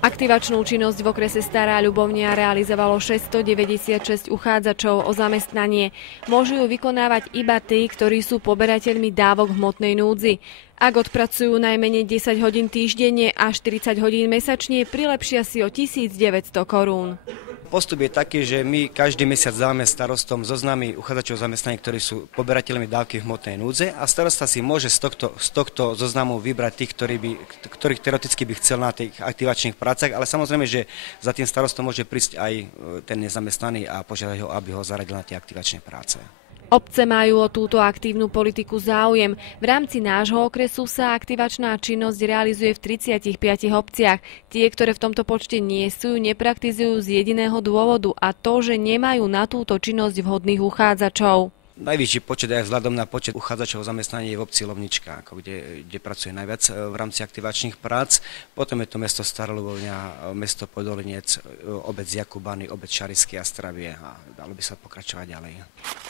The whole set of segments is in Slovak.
Aktivačnú činnosť v okrese Stará Ľubovňa realizovalo 696 uchádzačov o zamestnanie. Môžu ju vykonávať iba tí, ktorí sú poberateľmi dávok hmotnej núdzi. Ak odpracujú najmenej 10 hodín týždenne a 40 hodín mesačne, prilepšia si o 1900 korún. Postup je taký, že my každý mesiac dáme starostom zoznamy uchádzačov o zamestnanie, ktorí sú poberateľmi dávky hmotnej núdze, a starosta si môže z tohto zoznamu vybrať tých, ktorých teoreticky by chcel na tých aktivačných prácach, ale samozrejme, že za tým starostom môže prísť aj ten nezamestnaný a požiadať ho, aby ho zaradil na tie aktivačné práce. Obce majú o túto aktívnu politiku záujem. V rámci nášho okresu sa aktivačná činnosť realizuje v 35 obciach. Tie, ktoré v tomto počte nie sú, nepraktizujú z jediného dôvodu, a to, že nemajú na túto činnosť vhodných uchádzačov. Najvyšší počet aj vzhľadom na počet uchádzačov o zamestnanie je v obci Lovnička, kde pracuje najviac v rámci aktivačných prác. Potom je to mesto Stará Ľubovňa, mesto Podolinec, obec Jakubany, obec Šarišské a Stravie, a dalo by sa pokračovať ďalej.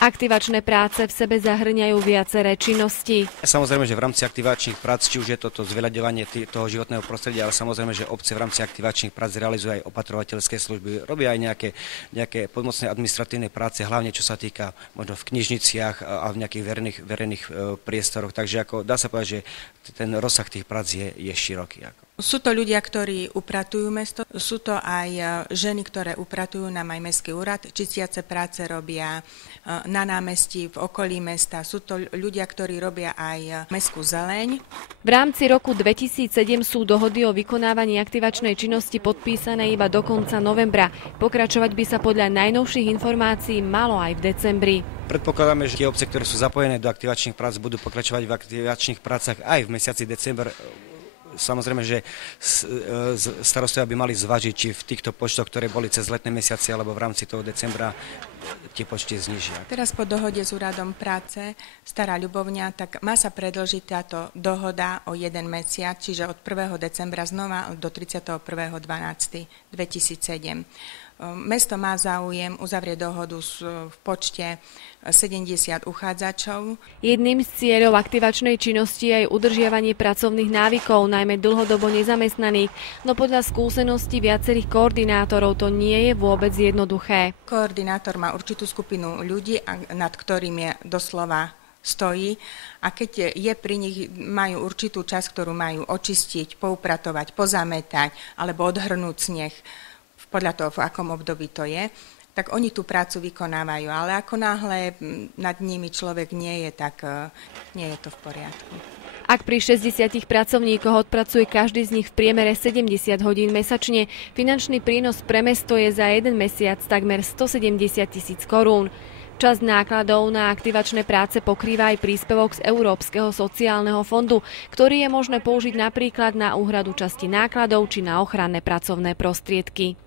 Aktivačné práce v sebe zahŕňajú viaceré činnosti. Samozrejme, že v rámci aktivačných prác, či už je toto zveľaďovanie toho životného prostredia, ale samozrejme, že obce v rámci aktivačných prác realizujú aj opatrovateľské služby, robia aj nejaké pomocné administratívne práce, hlavne čo sa týka možno v knižnici a v nejakých verejných priestoroch. Takže dá sa povedať, že ten rozsah tých prác je široký. Sú to ľudia, ktorí upratujú mesto, sú to aj ženy, ktoré upratujú nám aj mestský úrad, čistiace práce robia na námestí, v okolí mesta. Sú to ľudia, ktorí robia aj mestskú zeleň. V rámci roku 2007 sú dohody o vykonávaní aktivačnej činnosti podpísané iba do konca novembra. Pokračovať by sa podľa najnovších informácií malo aj v decembri. Predpokladáme, že tie obce, ktoré sú zapojené do aktivačných prác, budú pokračovať v aktivačných prácach aj v mesiaci december. Samozrejme, že starostovia by mali zvážiť, či v týchto počtoch, ktoré boli cez letné mesiace alebo v rámci toho decembra, tie počty znižia. Teraz po dohode s úradom práce Stará Ľubovňa, tak má sa predĺžiť táto dohoda o 1 mesiac, čiže od 1. decembra znova do 31.12.2007. Mesto má záujem uzavrieť dohodu v počte 70 uchádzačov. Jedným z cieľov aktivačnej činnosti je aj udržiavanie pracovných návykov, najmä dlhodobo nezamestnaných, no podľa skúseností viacerých koordinátorov to nie je vôbec jednoduché. Koordinátor má určitú skupinu ľudí, nad ktorým je doslova stojí, a keď je pri nich, majú určitú časť, ktorú majú očistiť, poupratovať, pozametať alebo odhrnúť sneh, podľa toho, v akom období to je, tak oni tú prácu vykonávajú. Ale ako náhle nad nimi človek nie je, tak nie je to v poriadku. Ak pri 60 pracovníkoch odpracuje každý z nich v priemere 70 hodín mesačne, finančný prínos pre mesto je za jeden mesiac takmer 170 000 korún. Časť nákladov na aktivačné práce pokrýva aj príspevok z Európskeho sociálneho fondu, ktorý je možné použiť napríklad na úhradu časti nákladov či na ochranné pracovné prostriedky.